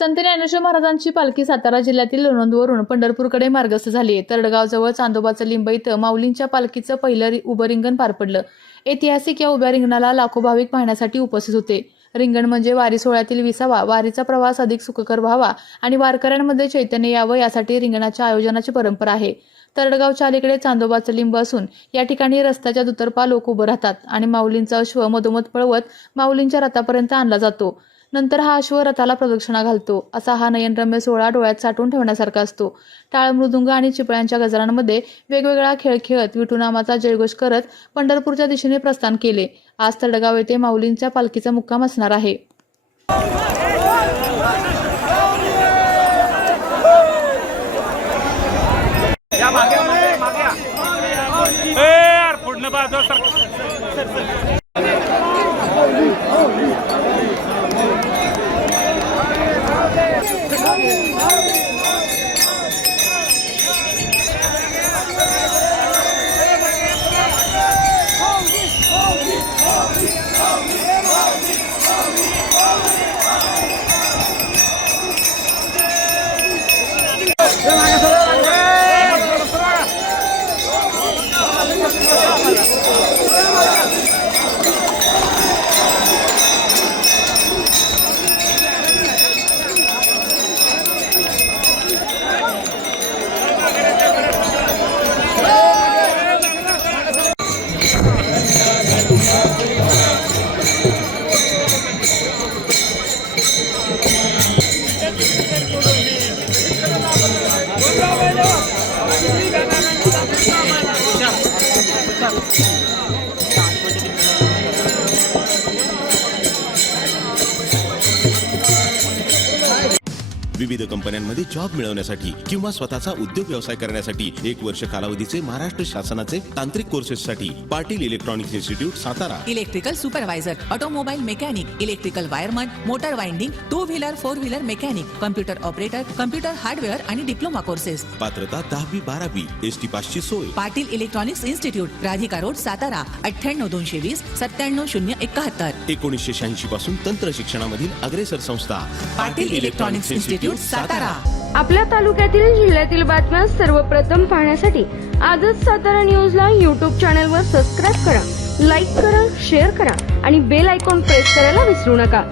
संत ज्ञानेश्वर महाराजांची पालखी सातारा जिल्ह्यातील लोणंदवरून पंढरपूरकडे मार्गस्थ झाली. तरडगावजवळ चांदोबाचं लिंब इथं माऊलींच्या पालखीचं पहिलं उभं रिंगण पार पडलं. ऐतिहासिक या उभ्या रिंगणाला लाखो भाविक पाहण्यासाठी उपस्थित होते. रिंगण म्हणजे वारी सोहळ्यातील विसावा. वारीचा प्रवास अधिक सुखकर व्हावा आणि वारकऱ्यांमध्ये चैतन्य यावं यासाठी रिंगणाच्या आयोजनाची परंपरा आहे. तरडगावच्या अलीकडे चांदोबाचं लिंब असून या ठिकाणी रस्त्याच्या दुतर्फा लोक उभं राहतात आणि माऊलींचा अश्व मधोमध पळवत माऊलींच्या रथापर्यंत आणला जातो. नंतर हा अश्व रथाला प्रदक्षिणा घालतो. असा हा नयनरम्य सोहळा डोळ्यात साठवून ठेवण्यासारखा असतो. टाळ, मृदुंग आणि चिपळ्यांच्या गजरांमध्ये वेगवेगळा खेळ खेळत विठुनामाचा जयघोष करत पंढरपूरच्या दिशेने प्रस्थान केले. आज तरडगाव येथे माऊलींच्या पालखीचा मुक्काम असणार आहे. विविध कंपन्यांमध्ये जॉब मिळवण्यासाठी किंवा स्वतःचा उद्योग व्यवसाय करण्यासाठी 1 वर्ष कालावधीचे महाराष्ट्र शासनाचे तांत्रिक कोर्सेससाठी Patil electronics institute Satara. Electrical supervisor, automobile mechanic, electrical wireman, motor winding, 2 wheeler 4 wheeler mechanic, computer operator, computer hardware आणि डिप्लोमा कोर्सेस. पात्रता 10वी 12वी एसटी पासची सोय. Patil electronics institute, Radhika road, Satara. 98 220 97 071. 1986 पासून तंत्र शिक्षणामधील अग्रेसर संस्था पाटील इलेक्ट्रॉनिक्स इन्स्टिट्यूट सातारा. आपल्या तालुक्यातील जिल्ह्यातील बातम्या सर्वप्रथम पाहण्यासाठी आजच सातारा न्यूजला YouTube चॅनलवर सबस्क्राईब करा, लाईक करा, शेअर करा आणि बेल आयकॉन प्रेस करायला विसरू नका.